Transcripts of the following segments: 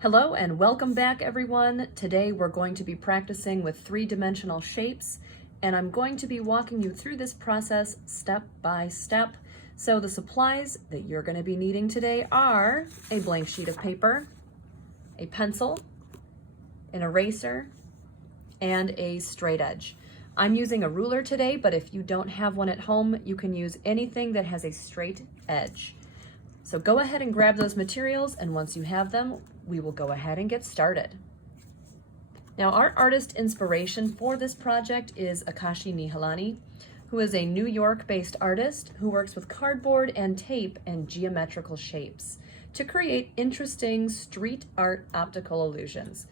Hello and welcome back, everyone. Today we're going to be practicing with three-dimensional shapes, and I'm going to be walking you through this process step by step. So the supplies that you're going to be needing today are a blank sheet of paper, a pencil, an eraser, and a straight edge. I'm using a ruler today, but if you don't have one at home, you can use anything that has a straight edge. So go ahead and grab those materials, and once you have them, we will go ahead and get started. Now, our artist inspiration for this project is Akash Nihalani, who is a New York-based artist who works with cardboard and tape and geometrical shapes to create interesting street art optical illusions.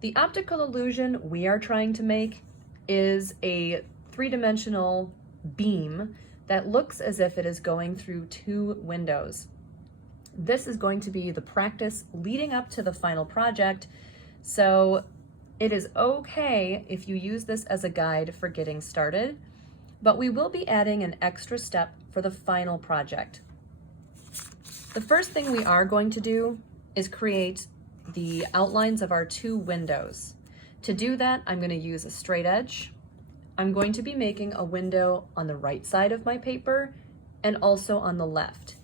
The optical illusion we are trying to make is a three-dimensional beam that looks as if it is going through two windows. This is going to be the practice leading up to the final project, so it is okay if you use this as a guide for getting started, but we will be adding an extra step for the final project. The first thing we are going to do is create the outlines of our two windows. To do that, I'm going to use a straight edge. I'm going to be making a window on the right side of my paper and also on the left.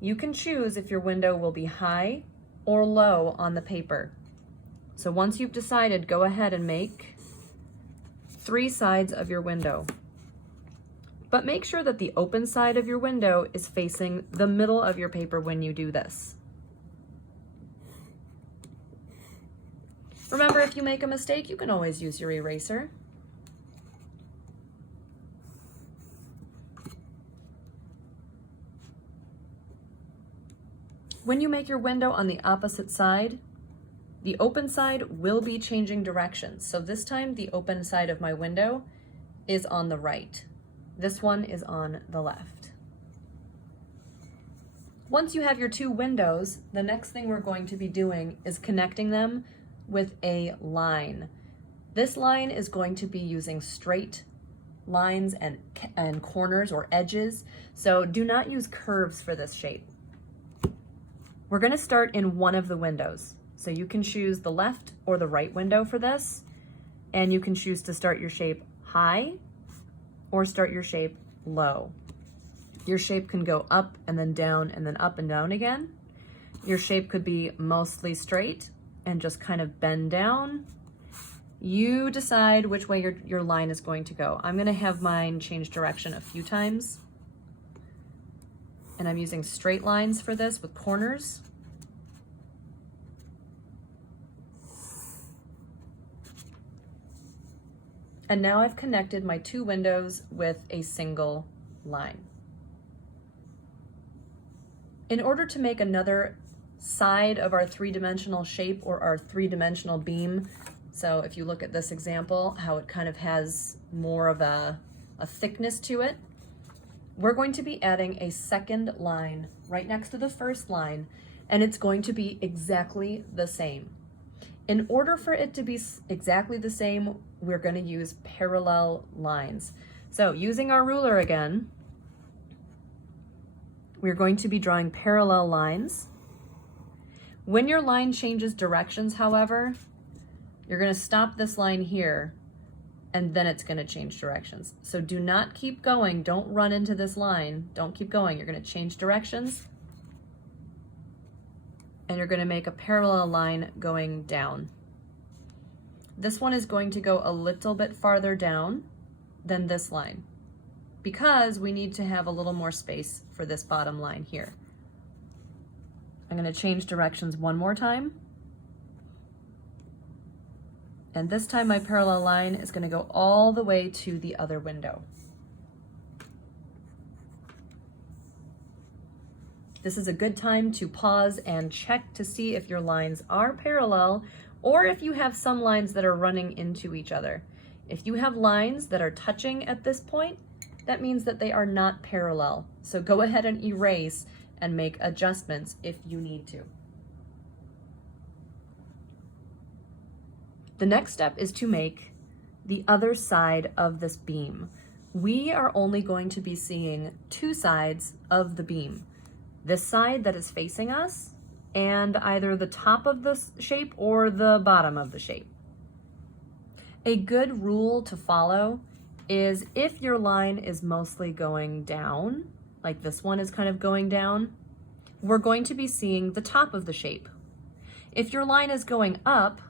You can choose if your window will be high or low on the paper. So once you've decided, go ahead and make three sides of your window. But make sure that the open side of your window is facing the middle of your paper when you do this. Remember, if you make a mistake, you can always use your eraser. When you make your window on the opposite side, the open side will be changing directions. So this time the open side of my window is on the right. This one is on the left. Once you have your two windows, the next thing we're going to be doing is connecting them with a line. This line is going to be using straight lines and corners or edges. So do not use curves for this shape. We're going to start in one of the windows. So you can choose the left or the right window for this, and you can choose to start your shape high or start your shape low. Your shape can go up and then down and then up and down again. Your shape could be mostly straight and just kind of bend down. You decide which way your line is going to go. I'm going to have mine change direction a few times. And I'm using straight lines for this with corners. And now I've connected my two windows with a single line. In order to make another side of our three-dimensional shape or our three-dimensional beam, so if you look at this example, how it kind of has more of a thickness to it, we're going to be adding a second line right next to the first line, and it's going to be exactly the same. In order for it to be exactly the same, we're going to use parallel lines. So using our ruler again, we're going to be drawing parallel lines. When your line changes directions, however, you're going to stop this line here, and then it's going to change directions. So do not keep going. Don't run into this line. Don't keep going. You're going to change directions, and you're going to make a parallel line going down. This one is going to go a little bit farther down than this line because we need to have a little more space for this bottom line here. I'm going to change directions one more time. And this time my parallel line is going to go all the way to the other window. This is a good time to pause and check to see if your lines are parallel or if you have some lines that are running into each other. If you have lines that are touching at this point, that means that they are not parallel. So go ahead and erase and make adjustments if you need to. The next step is to make the other side of this beam. We are only going to be seeing two sides of the beam. This side that is facing us and either the top of the shape or the bottom of the shape. A good rule to follow is if your line is mostly going down, like this one is kind of going down, we're going to be seeing the top of the shape. If your line is going up,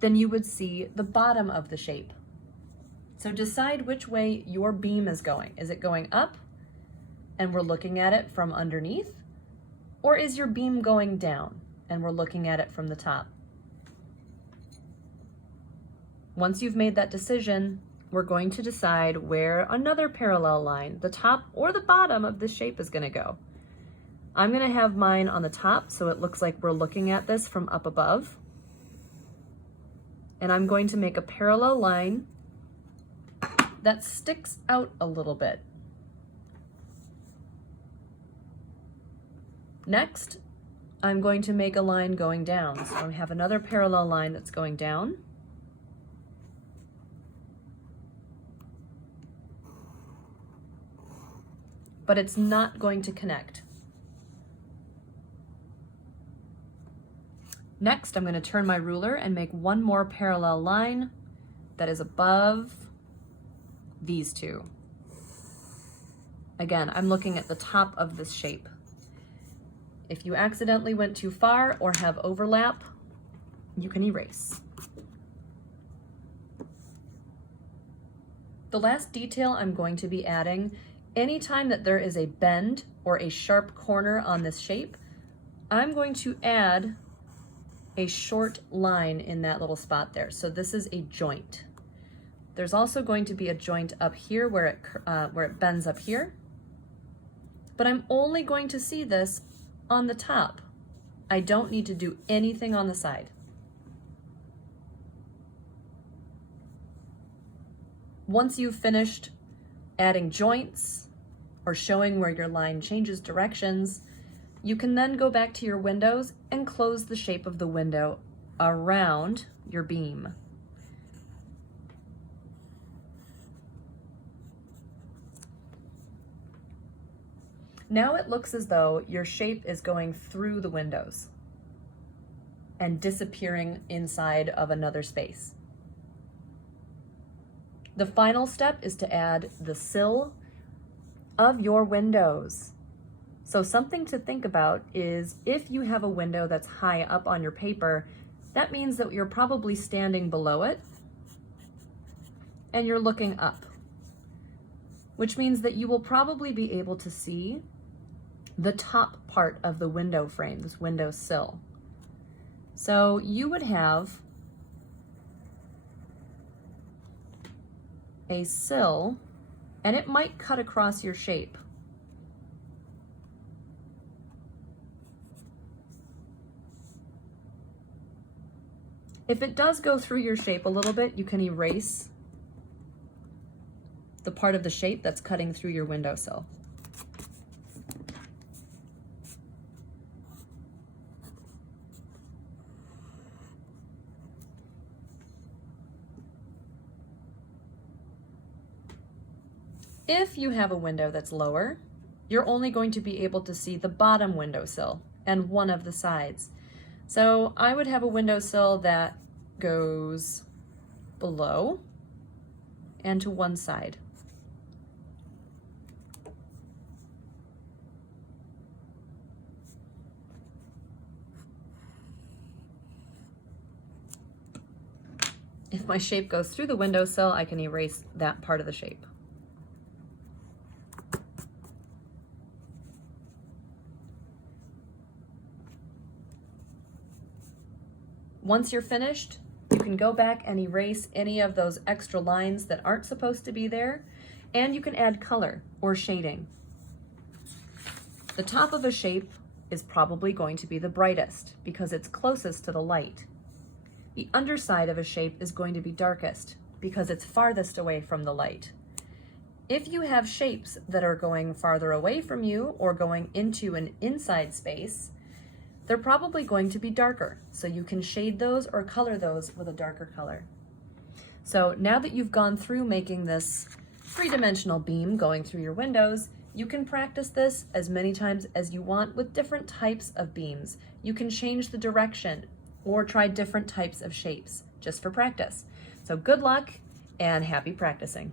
then you would see the bottom of the shape. So decide which way your beam is going. Is it going up and we're looking at it from underneath? Or is your beam going down and we're looking at it from the top? Once you've made that decision, we're going to decide where another parallel line, the top or the bottom of this shape, is going to go. I'm going to have mine on the top so it looks like we're looking at this from up above. And I'm going to make a parallel line that sticks out a little bit. Next, I'm going to make a line going down. So I have another parallel line that's going down. But it's not going to connect. Next, I'm going to turn my ruler and make one more parallel line that is above these two. Again, I'm looking at the top of this shape. If you accidentally went too far or have overlap, you can erase. The last detail I'm going to be adding, anytime that there is a bend or a sharp corner on this shape, I'm going to add a short line in that little spot there. So this is a joint. There's also going to be a joint up here where it bends up here, but I'm only going to see this on the top. I don't need to do anything on the side. Once you've finished adding joints or showing where your line changes directions, you can then go back to your windows and close the shape of the window around your beam. Now it looks as though your shape is going through the windows and disappearing inside of another space. The final step is to add the sill of your windows. So something to think about is if you have a window that's high up on your paper, that means that you're probably standing below it and you're looking up, which means that you will probably be able to see the top part of the window frame, this window sill. So you would have a sill and it might cut across your shape. If it does go through your shape a little bit, you can erase the part of the shape that's cutting through your windowsill. If you have a window that's lower, you're only going to be able to see the bottom windowsill and one of the sides. So I would have a windowsill that goes below and to one side. If my shape goes through the windowsill, I can erase that part of the shape. Once you're finished, you can go back and erase any of those extra lines that aren't supposed to be there, and you can add color or shading. The top of a shape is probably going to be the brightest because it's closest to the light. The underside of a shape is going to be darkest because it's farthest away from the light. If you have shapes that are going farther away from you or going into an inside space, they're probably going to be darker, so you can shade those or color those with a darker color. So now that you've gone through making this three-dimensional beam going through your windows, You can practice this as many times as you want with different types of beams. You can change the direction or try different types of shapes just for practice. So good luck and happy practicing.